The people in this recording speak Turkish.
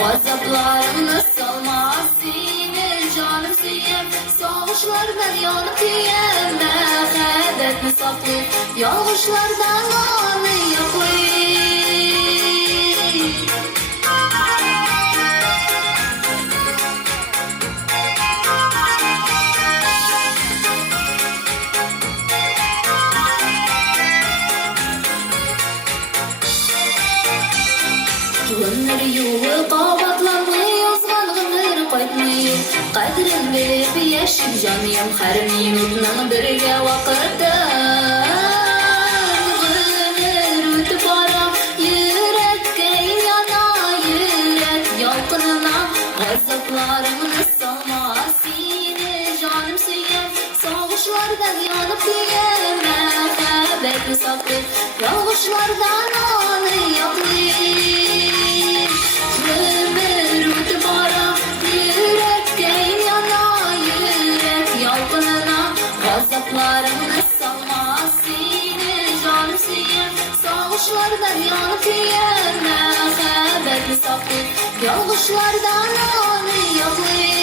Gazaplarımı salma seni canım siyem, soğuşlardan yanıp yeme, hebetini saklı, yağışlardan anı yaklı. Günleri yuva qavatlanmıyor, salgınları qaytmıyor. Qadrin bilip yaşayıp canıyım, her minutun birge vakıtta. Günler ötüp ara, yürekke yana, yürek yalqınına. Gazaplarımı salma seni canım siyem, soğuşlardan yanıp yeme, hebetini saklı, yağışlardan anı yaklı. Gazaplarımı salma seni canım siyem, soğuşlardan yanıp yeme, hebetini saklı, yağışlardan anı yaklı.